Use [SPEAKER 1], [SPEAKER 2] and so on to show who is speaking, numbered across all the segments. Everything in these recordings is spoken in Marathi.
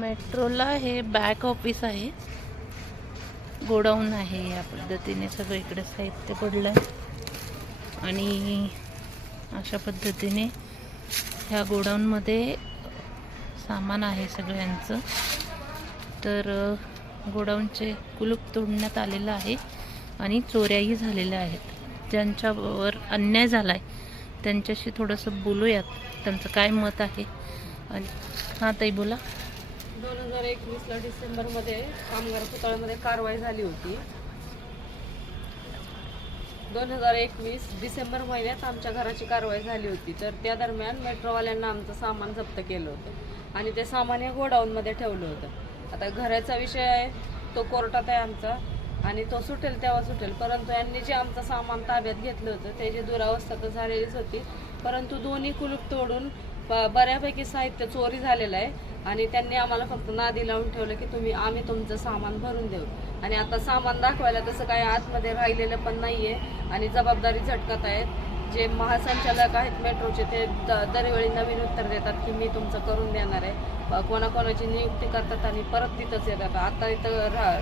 [SPEAKER 1] मेट्रोला हे बॅक ऑफिस आहे. गोडाऊन आहे या पद्धतीने सगळं इकडे साहित्य पडलं आणि अशा पद्धतीने ह्या गोडाऊनमध्ये सामान आहे सगळ्यांचं. तर गोडाऊनचे कुलूप तोडण्यात आलेलं आहे आणि चोऱ्याही झालेल्या आहेत. ज्यांच्यावर अन्याय झाला आहे त्यांच्याशी थोडंसं बोलूयात. त्यांचं काय मत आहे? आणि हां ताई बोला.
[SPEAKER 2] दोन हजार एकवीसला डिसेंबरमध्ये कामगार पुतळ्यामध्ये कारवाई झाली होती. दोन हजार एकवीस डिसेंबर महिन्यात आमच्या घराची कारवाई झाली होती. तर त्या दरम्यान मेट्रोवाल्यांना आमचं सामान जप्त केलं होतं आणि ते सामान हे गोडाऊनमध्ये ठेवलं होतं. आता घराचा विषय आहे तो कोर्टात आहे आमचा आणि तो सुटेल तेव्हा सुटेल. परंतु यांनी जे आमचं सामान ताब्यात घेतलं होतं त्याची दुरावस्था तर झालेलीच होती. परंतु दोन्ही कुलूप तोडून ब- बऱ्यापैकी साहित्य चोरी झालेलं आहे. आणि त्यांनी आम्हाला फक्त नादी लावून ठेवलं की तुम्ही आम्ही तुमचं सामान भरून देऊ. आणि आता सामान दाखवायला तसं काही आतमध्ये राहिलेलं पण नाही आहे आणि जबाबदारी झटकत आहेत. जे महासंचालक आहेत मेट्रोचे ते द- दरवेळी नवीन उत्तर देतात की मी तुमचं करून देणार आहे. कोणाकोणाची नियुक्ती करतात आणि परत तिथंच येतात. आता इथं रा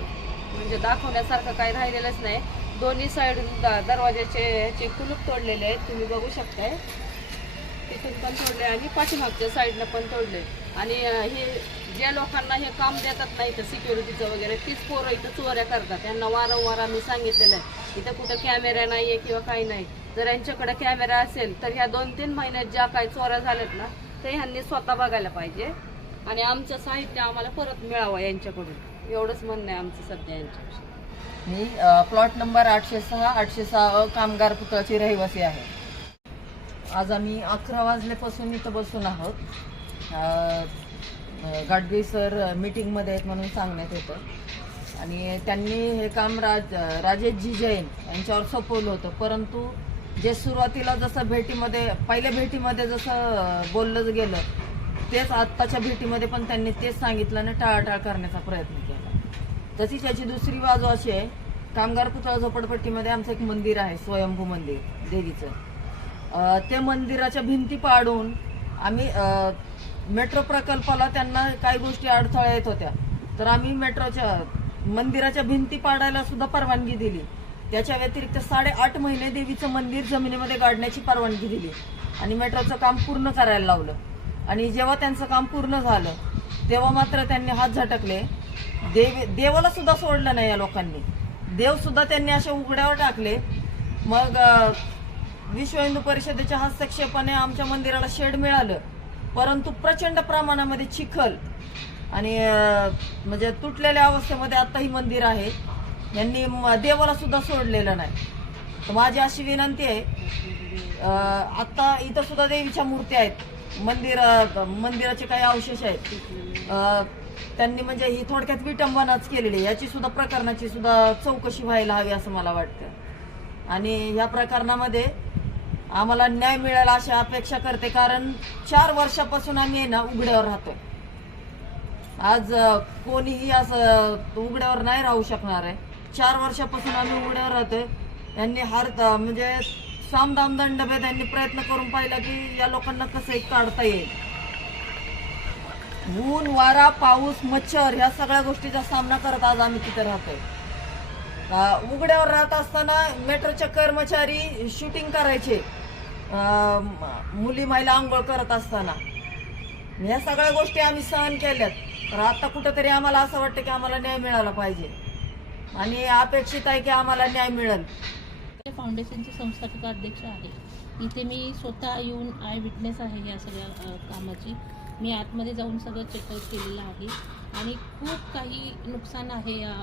[SPEAKER 2] म्हणजे दाखवण्यासारखं काही राहिलेलंच नाही. दोन्ही साईड दरवाजाचे ह्याचे कुलूप तोडलेले आहेत. तुम्ही बघू शकताय. तिथून पण तोडले आणि पाठीमागच्या साईडनं पण तोडले. आणि हे ज्या लोकांना हे काम देतात नाही तर सिक्युरिटीचं वगैरे तीच पोरं इथं चोऱ्या करतात. त्यांना वारंवार आम्ही सांगितलेलं आहे. इथं कुठं कॅमेरा नाही आहे किंवा काही नाही. जर यांच्याकडे कॅमेरा असेल तर ह्या दोन तीन महिन्यात ज्या काही चोऱ्या झाल्यात ना ते ह्यांनी स्वतः बघायला पाहिजे. आणि आमचं साहित्य आम्हाला परत मिळावं यांच्याकडून. एवढंच म्हणणं आहे आमचं सध्या यांच्याविषयी.
[SPEAKER 3] मी प्लॉट नंबर आठशे सहा आठशे सहा कामगार पुतळाची रहिवासी आहे. आज आम्ही अकरा वाजल्यापासून इथं बसून आहोत. गाडगे सर मीटिंगमध्ये आहेत म्हणून सांगण्यात येतं. आणि त्यांनी हे काम राज राजेशजी जैन यांच्यावर सोपवलं होतं. परंतु जे सुरुवातीला जसं भेटीमध्ये पहिल्या भेटीमध्ये जसं बोललं गेलं तेच आत्ताच्या भेटीमध्ये पण त्यांनी तेच सांगितलं आणि टाळाटाळ करण्याचा प्रयत्न केला. तशीच याची दुसरी बाजू अशी आहे. कामगार पुतळा झोपडपट्टीमध्ये आमचं एक मंदिर आहे स्वयंभू मंदिर देवीचं. त्या मंदिराच्या भिंती पाडून आम्ही मेट्रो प्रकल्पाला त्यांना काही गोष्टी अडथळा येत होत्या. तर आम्ही मेट्रोच्या मंदिराच्या भिंती पाडायला सुद्धा परवानगी दिली. त्याच्या व्यतिरिक्त साडेआठ महिने देवीचं मंदिर जमिनीमध्ये गाडण्याची परवानगी दिली. आणि मेट्रोचं काम पूर्ण करायला लावलं. आणि जेव्हा त्यांचं काम पूर्ण झालं तेव्हा मात्र त्यांनी हात झटकले. देव देवाला सुद्धा सोडलं नाही या लोकांनी. देव सुद्धा त्यांनी अशा उघड्यावर टाकले. मग विश्व हिंदू परिषदेच्या हस्तक्षेपाने आमच्या मंदिराला शेड मिळालं. परंतु प्रचंड प्रमाणामध्ये चिखल आणि म्हणजे तुटलेल्या अवस्थेमध्ये आता ही मंदिर आहे. यांनी म- देवाला सुद्धा सोडलेलं नाही. तर माझी अशी विनंती आहे आत्ता इथं सुद्धा देवीच्या मूर्त्या आहेत. मंदिर मंदिराचे काही अवशेष आहेत. त्यांनी म्हणजे ही थोडक्यात विटंबनाच केलेली याची सुद्धा प्रकरणाची सुद्धा चौकशी व्हायला हवी असं मला वाटतं. आणि या प्रकरणामध्ये आम्हाला न्याय मिळेल अशी अपेक्षा करते कारण चार वर्षापासून आम्ही ना उघड्यावर राहतो आज कोणीही असं उघड्यावर नाही राहू शकणार आहे. चार वर्षापासून आम्ही उघड्यावर राहतोय. यांनी हार म्हणजे सामदाम दंडभेद यांनी प्रयत्न करून पाहिला की या लोकांना कसं एक काढता येईल. ऊन वारा पाऊस मच्छर ह्या सगळ्या गोष्टीचा सामना करत आज आम्ही तिथे राहतोय. उघड्यावर राहत असताना मेट्रोचे कर्मचारी शूटिंग करायचे. मुली महिला आंघोळ करत असताना. ह्या सगळ्या गोष्टी आम्ही सहन केल्यात. तर आता कुठंतरी आम्हाला असं वाटतं की आम्हाला न्याय मिळाला पाहिजे. आणि अपेक्षित आहे की आम्हाला न्याय मिळेल.
[SPEAKER 1] या फाउंडेशनचे संस्थापक अध्यक्ष आहे इथे मी स्वतः येऊन आय विटनेस आहे या सगळ्या कामाची. मी आतमध्ये जाऊन सगळं चेकआउट केलेलं आहे. आणि खूप काही नुकसान आहे या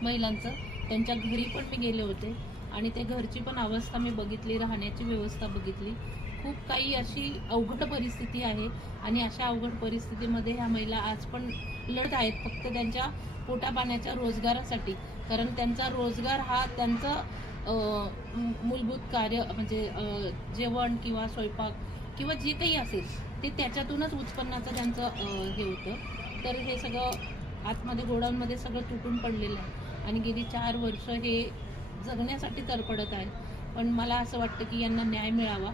[SPEAKER 1] महिलांचं. त्यांच्या घरी पण मी गेले होते आणि त्या घरची पण अवस्था मी बघितली राहण्याची व्यवस्था बघितली. खूप काही अशी अवघड परिस्थिती आहे आणि अशा अवघड परिस्थितीमध्ये ह्या महिला आज पण लढत आहेत फक्त त्यांच्या पोटापाण्याच्या रोजगारासाठी. कारण त्यांचा रोजगार हा त्यांचं मूलभूत कार्य म्हणजे जेवण किंवा स्वयंपाक किंवा जे काही असेल ते त्याच्यातूनच उत्पन्नाचं त्यांचं हे होतं. तर हे सगळं आतमध्ये गोडाऊनमध्ये सगळं तुटून पडलेलं आहे. आणि गेली चार वर्ष हे जगण्यासाठी तरपडत आहे पण मला असं वाटतं की यांना न्याय मिळावा.